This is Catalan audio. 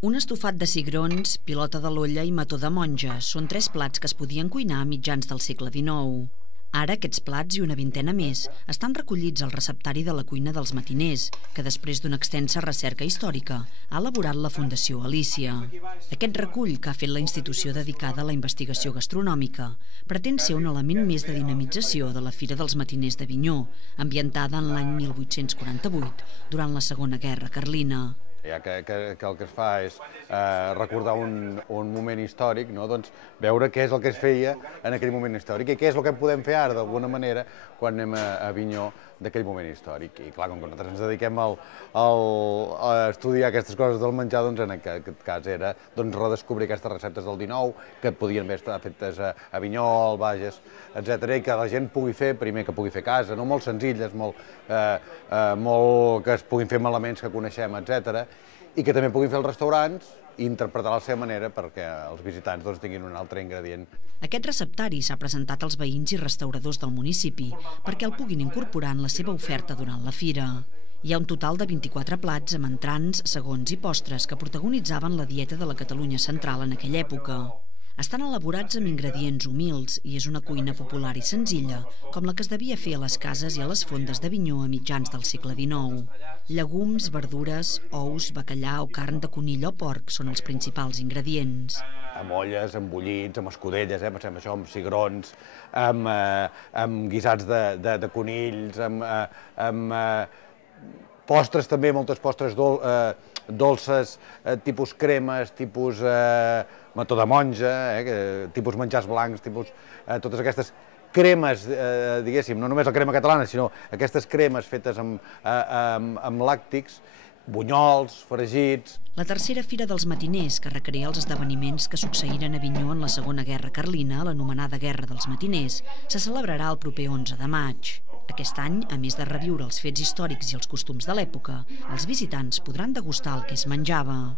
Un estofat de cigrons, pilota de l'olla i mató de monja són 3 plats que es podien cuinar a mitjans del segle XIX. Ara aquests plats i una vintena més estan recollits al receptari de la cuina dels matiners, que després d'una extensa recerca històrica ha elaborat la Fundació Alícia. Aquest recull, que ha fet la institució dedicada a la investigació gastronòmica, pretén ser un element més de dinamització de la Fira dels Matiners d'Avinyó, ambientada en l'any 1848, durant la Segona Guerra Carlina. Ja que el que es fa és recordar un moment històric, doncs veure què és el que es feia en aquell moment històric i què és el que podem fer ara, d'alguna manera, quan anem a Avinyó d'aquell moment històric. I clar, com que nosaltres ens dediquem a estudiar aquestes coses del menjar, doncs en aquest cas era redescobrir aquestes receptes del 19, que podien haver estat fetes a Avinyó, al Bages, etc. I que la gent pugui fer, primer que pugui fer a casa, no molt senzilles, molt que es puguin fer amb elements que coneixem, etc. I que també puguin fer els restaurants i interpretar a la seva manera perquè els visitants tinguin un altre ingredient. Aquest receptari s'ha presentat als veïns i restauradors del municipi perquè el puguin incorporar en la seva oferta durant la fira. Hi ha un total de 24 plats amb entrants, segons i postres que protagonitzaven la dieta de la Catalunya central en aquella època. Estan elaborats amb ingredients humils i és una cuina popular i senzilla, com la que es devia fer a les cases i a les fondes d'Avinyó a mitjans del segle XIX. Llegums, verdures, ous, bacallà o carn de conill o porc són els principals ingredients. Amb olles, amb bullits, amb escudelles, pensem això, amb cigrons, amb guisats de conills, amb postres també, moltes postres dolces, tipus cremes, tipus mató de monja, tipus menjars blancs, tipus totes aquestes cremes, diguéssim, no només la crema catalana, sinó aquestes cremes fetes amb làctics, bunyols, fregits. La tercera Fira dels Matiners, que recrea els esdeveniments que succeïren a Avinyó en la Segona Guerra Carlina, l'anomenada Guerra dels Matiners, se celebrarà el proper 11 de maig. Aquest any, a més de reviure els fets històrics i els costums de l'època, els visitants podran degustar el que es menjava.